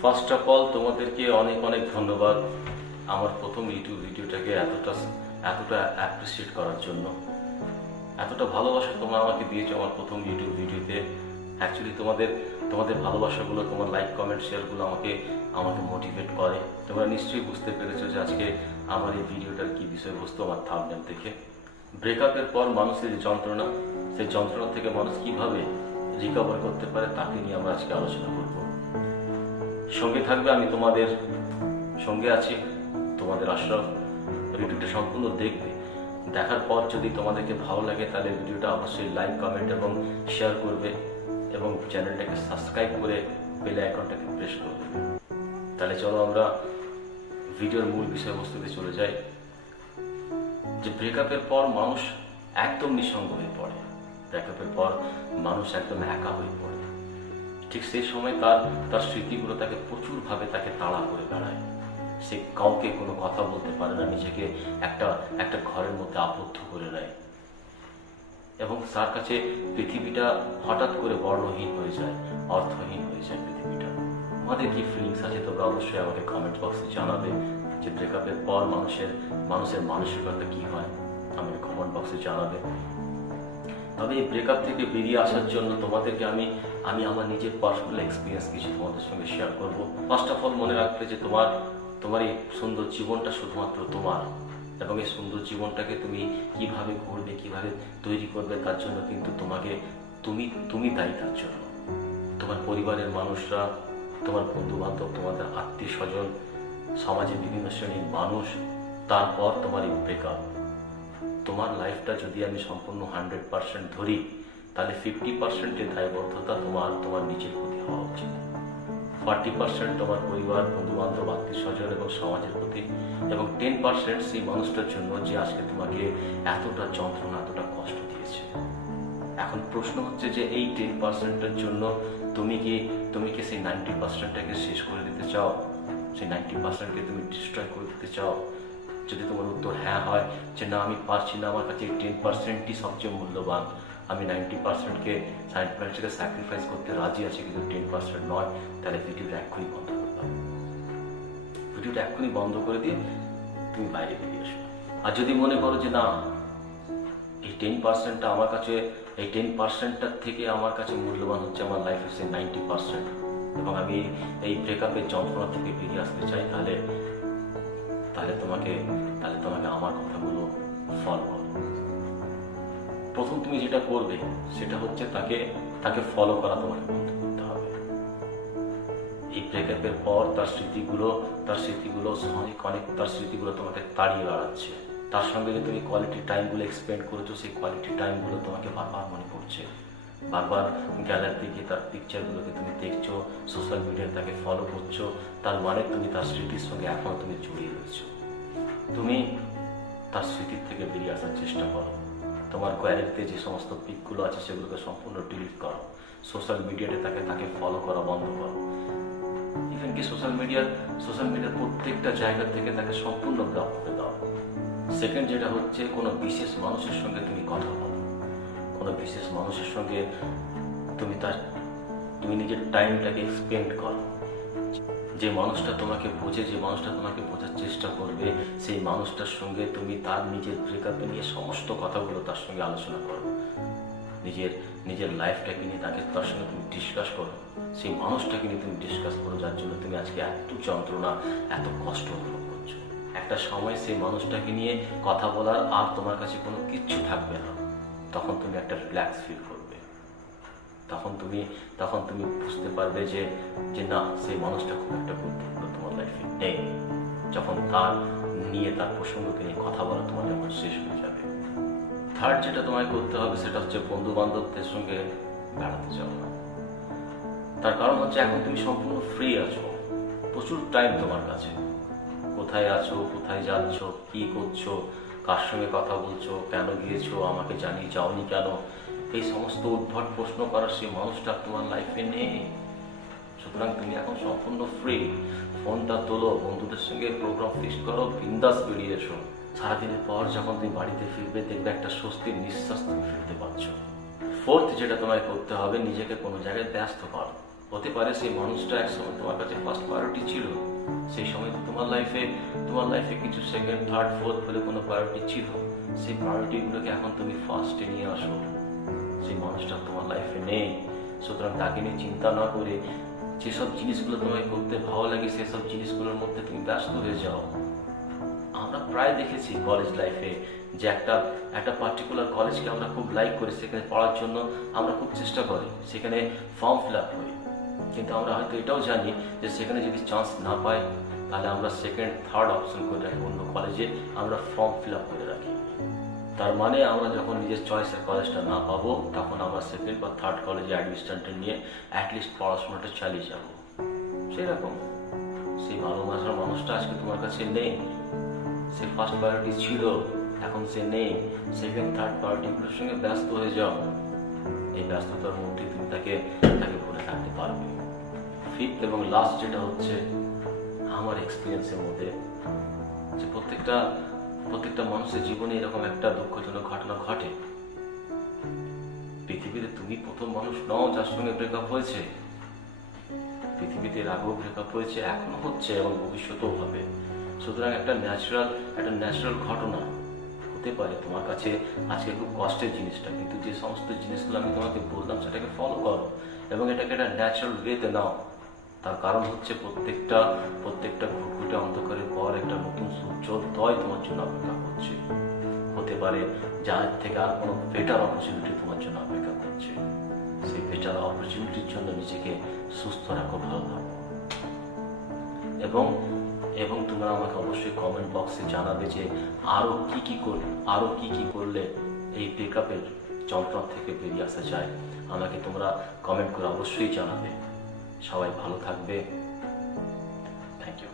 First of all তোমাদেরকে অনেক অনেক ধন্যবাদ আমার প্রথম ইউটিউব ভিডিওটাকে এতটা অ্যাপ্রিসিয়েট করার জন্য। এতটা ভালোবাসা তোমরা আমাকে দিয়েছো আমার প্রথম ইউটিউব ভিডিওতে। অ্যাকচুয়ালি তোমাদের ভালোবাসাগুলো, তোমার লাইক কমেন্ট শেয়ারগুলো আমাকে মোটিভেট করে। তোমরা নিশ্চয়ই বুঝতে পেরেছো যে আজকে আমার এই ভিডিওটার কি বিষয়বস্তু আমার থাম্বনেল দেখে। ব্রেকআপের পর মানুষের যে যন্ত্রণা, সেই যন্ত্রণা থেকে মানুষ কিভাবে রিকভার করতে পারে তাকে নিয়ে আমরা আজকে আলোচনা করব। সঙ্গে থাকবে আমি তোমাদের সঙ্গে আছি, তোমাদের আশরাফ। ভিডিওটা সম্পূর্ণ দেখবে, দেখার পর যদি তোমাদেরকে ভালো লাগে তাহলে ভিডিওটা অবশ্যই লাইক কমেন্ট এবং শেয়ার করবে এবং চ্যানেলটাকে সাবস্ক্রাইব করে বেল আইকনটাকে প্রেস করবে। তাহলে চলো আমরা ভিডিওর মূল বিষয়বস্তুতে চলে যাই। যে ব্রেকআপের পর মানুষ একদম নিঃসঙ্গ হয়ে পড়ে, ব্রেকআপের পর মানুষ একদম একা হয়ে পড়ে। ঠিক সেই সময় তার স্মৃতিগুলো তাকে প্রচুরভাবে তাকে তাড়া করে বেড়ায়। সে কাউকে কোনো কথা বলতে পারে না, নিজেকে একটা ঘরের মধ্যে আবদ্ধ করে নেয় এবং তার কাছে পৃথিবীটা হঠাৎ করে বর্ণহীন হয়ে যায়, অর্থহীন হয়ে যায় পৃথিবীটা। আমাদের কি ফিলিংস আছে তোমরা অবশ্যই আমাকে কমেন্ট বক্সে জানাবে যে ব্রেকআপের পর মানুষের মানসিকতা কি হয়, আমাকে কমেন্ট বক্সে জানাবে। তবে এই ব্রেকআপ থেকে বেরিয়ে আসার জন্য তোমাদেরকে আমি আমার নিজের পার্সোনাল এক্সপিরিয়েন্স কিছু তোমাদের সঙ্গে শেয়ার করব। ফার্স্ট অফ অল মনে রাখবে যে তোমার এই সুন্দর জীবনটা শুধুমাত্র তোমার, এবং এই সুন্দর জীবনটাকে তুমি কিভাবে গড়বে, কিভাবে তৈরি করবে তার জন্য কিন্তু তুমি দায়ী। তার জন্য তোমার পরিবারের মানুষরা, তোমার বন্ধু বান্ধব, তোমাদের আত্মীয় স্বজন, সমাজে বিভিন্ন শ্রেণীর মানুষ, তারপর তোমার এই ব্রেকআপ। তোমার লাইফটা যদি আমি সম্পূর্ণ 100% ধরি তাহলে 50% দায়বদ্ধতা তোমার নিজের প্রতি হওয়া উচিত, 40% তোমার পরিবার, বন্ধু বান্ধব, আত্মীয় স্বজন এবং সমাজের প্রতি, এবং 10% সেই মানুষটার জন্য যে আজকে তোমাকে এতটা যন্ত্রণা, এতটা কষ্ট দিয়েছে। এখন প্রশ্ন হচ্ছে যে এই 10%-এর জন্য তুমি কি সেই 90%টাকে শেষ করে দিতে চাও? সেই 90%কে তুমি ডিস্ট্রয় করে দিতে চাও? যদি তোমার উত্তর হ্যাঁ হয় যে না আমি পারছি না, আমার কাছে 10%ই সবচেয়ে মূল্যবান, আমি 90%কে স্যাক্রিফাইস করতে রাজি আছি কিন্তু 10% নয়, তাহলে ভিডিওটা এক্ষুনি বন্ধ করে দাও। ভিডিওটা এক্ষুনি বন্ধ করে দিয়ে তুমি বাইরে বেরিয়ে আসো। আর যদি মনে করো যে না এই 10%টা আমার কাছে, এই 10%টার থেকে আমার কাছে মূল্যবান হচ্ছে আমার লাইফের সেই 90%, এবং আমি এই ব্রেকআপের যন্ত্রণা থেকে বেরিয়ে আসতে চাই, তাহলে তোমাকে আমার কথাগুলো ফলো করো। প্রথম তুমি যেটা করবে সেটা হচ্ছে তাকে ফলো করা তোমাকে বন্ধ করতে হবে। এই ব্রেকআপের পর তার স্মৃতিগুলো তার স্মৃতিগুলো তোমাকে তাড়িয়ে বেড়াচ্ছে। তার সঙ্গে যে তুমি কোয়ালিটি টাইমগুলো এক্সপেন্ড করেছো, সেই কোয়ালিটি টাইমগুলো তোমাকে বারবার মনে পড়ছে। বারবার গ্যালারিতে গিয়ে তার পিকচারগুলোকে তুমি দেখছো, সোশ্যাল মিডিয়ায় তাকে ফলো করছো, তার মানে তুমি তার স্মৃতির সঙ্গে এখনো তুমি জড়িয়ে রয়েছো। তুমি তার স্মৃতির থেকে বেরিয়ে আসার চেষ্টা করো। তোমার গ্যালারিতে যে সমস্ত পিকগুলো আছে সেগুলোকে সম্পূর্ণ ডিলিট করো। সোশ্যাল মিডিয়াতে তাকে ফলো করা বন্ধ করো। ইভেন কি সোশ্যাল মিডিয়ার প্রত্যেকটা জায়গা থেকে তাকে সম্পূর্ণ ব্লক করে দাও। সেকেন্ড যেটা হচ্ছে, কোনো বিশেষ মানুষের সঙ্গে তুমি কথা বলো, কোনো বিশেষ মানুষের সঙ্গে তুমি নিজের টাইমটাকে স্পেন্ড করো। যে মানুষটা তোমাকে বোঝে, যে মানুষটা তোমাকে বোঝার চেষ্টা করবে, সেই মানুষটার সঙ্গে তুমি তার নিজের ব্রেকআপে নিয়ে সমস্ত কথাগুলো তার সঙ্গে আলোচনা করো। নিজের লাইফটাকে নিয়ে তার সঙ্গে তুমি ডিসকাস করো। সেই মানুষটাকে নিয়ে তুমি ডিসকাস করো যার জন্য তুমি আজকে এত যন্ত্রণা, এত কষ্ট অনুভব করছো। একটা সময় সেই মানুষটাকে নিয়ে কথা বলার আর তোমার কাছে কোনো কিচ্ছু থাকবে না। তখন তুমি একটা রিল্যাক্স ফিল করবে। তখন তুমি বুঝতে পারবে যে না, সেই মানুষটা খুব একটা গুরুত্বপূর্ণ তোমার লাইফে নেই। যখন তার প্রসঙ্গকে নিয়ে কথা বলা তোমার যখন শেষ হয়ে যাবে। থার্ড যেটা তোমায় করতে হবে সেটা হচ্ছে বন্ধু বান্ধবদের সঙ্গে বেড়াতে যাওয়া। তার কারণ হচ্ছে এখন তুমি সম্পূর্ণ ফ্রি আছো, প্রচুর টাইম তোমার কাছে। কোথায় আছো, কোথায় যাচ্ছ, কি করছো, কার সঙ্গে কথা বলছো, কেন গিয়েছো, আমাকে জানিয়ে যাওনি কেন, এই সমস্ত উদ্ভট প্রশ্ন করার সেই মানুষটা তোমার লাইফে নেই। সুতরাং তুমি এখন সম্পূর্ণ ফ্রি। ফোনটা তোলো, বন্ধুদের সঙ্গে প্রোগ্রাম ফিক্স করো, বিন্দাস বেরিয়ে এসো। সারাদিনের পর যখন তুমি বাড়িতে ফিরবে দেখবে একটা স্বস্তির নিঃশ্বাস তুমি ফেলতে পারছো। ফোর্থ যেটা তোমায় করতে হবে, নিজেকে কোনো জায়গায় ব্যস্ত করো। হতে পারে সেই মানুষটা একসময় তোমার কাছে ফার্স্ট প্রায়োরিটি ছিল, সেই সময় তো তোমার লাইফে কিছু সেকেন্ড থার্ড ফোর্থ বলে কোনো প্রায়োরিটি ছিল, সেই প্রায়োরিটিগুলোকে এখন তুমি ফার্স্টে নিয়ে আসো। সেই মানুষটা তোমার লাইফে নেই, সুতরাং তাকে নিয়ে চিন্তা না করে যেসব জিনিসগুলো তোমায় করতে ভালো লাগে সেসব জিনিসগুলোর মধ্যে তুমি ব্যস্ত হয়ে যাও। আমরা প্রায় দেখেছি কলেজ লাইফে যে একটা পার্টিকুলার কলেজকে আমরা খুব লাইক করি, সেখানে পড়ার জন্য আমরা খুব চেষ্টা করি, সেখানে ফর্ম ফিল আপ করি, কিন্তু আমরা হয়তো এটাও জানি যে সেখানে যদি চান্স না পাই তাহলে আমরা সেকেন্ড থার্ড অপশন করে রাখি, অন্য কলেজে আমরা ফর্ম ফিল আপ করে রাখি। তার মানে আমরা যখন নিজের চয়েসের কলেজটা না পাবো তখন আমরা সেকেন্ড বা থার্ড কলেজে অ্যাডমিশনটা নিয়ে অ্যাটলিস্ট পড়াশোনাটা চালিয়ে যাব। সেরকম সেই ভালোবাসার মানুষটা আজকে তোমার কাছে নেই, সে ফার্স্ট প্রায়োরিটি ছিল, এখন সে নেই, সেকেন্ড থার্ড প্রায়োরিটিগুলোর সঙ্গে ব্যস্ত হয়ে যাও। এই ব্যস্ততার মধ্যে তুমি তাকে ভুলে থাকতে পারবে। ফিফথ এবং লাস্ট যেটা হচ্ছে আমার এক্সপিরিয়েন্সের মধ্যে যে প্রত্যেকটা মানুষের জীবনে এরকম একটা দুঃখজনক ঘটনা ঘটে। পৃথিবীতে তুমি প্রথম মানুষ নও যার সঙ্গে ব্রেকআপ হয়েছে। পৃথিবীতে এর আগেও ব্রেকআপ হয়েছে, এখনো হচ্ছে এবং ভবিষ্যতেও হবে। সুতরাং একটা ন্যাচারাল ঘটনা হতে পারে তোমার কাছে আজকে খুব কষ্টের জিনিসটা, কিন্তু যে সমস্ত জিনিসগুলো আমি তোমাকে বললাম সেটাকে ফলো করো এবং এটাকে একটা ন্যাচারাল ওয়েতে নাও। তার কারণ হচ্ছে প্রত্যেকটা ঘুটঘুটে অন্ধকারের পর একটা নতুন সূর্যোদয় তোমার জন্য অপেক্ষা করছে। হতে পারে যার থেকে আর কোনো বেটার অপরচুনিটি তোমার জন্য অপেক্ষা করছে। সেই বেটার অপরচুনিটির জন্য নিজেকে সুস্থ রাখো, ভালো থাকো। এবং তোমরা আমাকে অবশ্যই কমেন্ট বক্সে জানাবে যে আরো কি করলে এই ব্রেকআপের যন্ত্রণা থেকে বেরিয়ে আসা যায়। আমাকে তোমরা কমেন্ট করে অবশ্যই জানাবে। সবাই ভালো থাকবে। Thank you.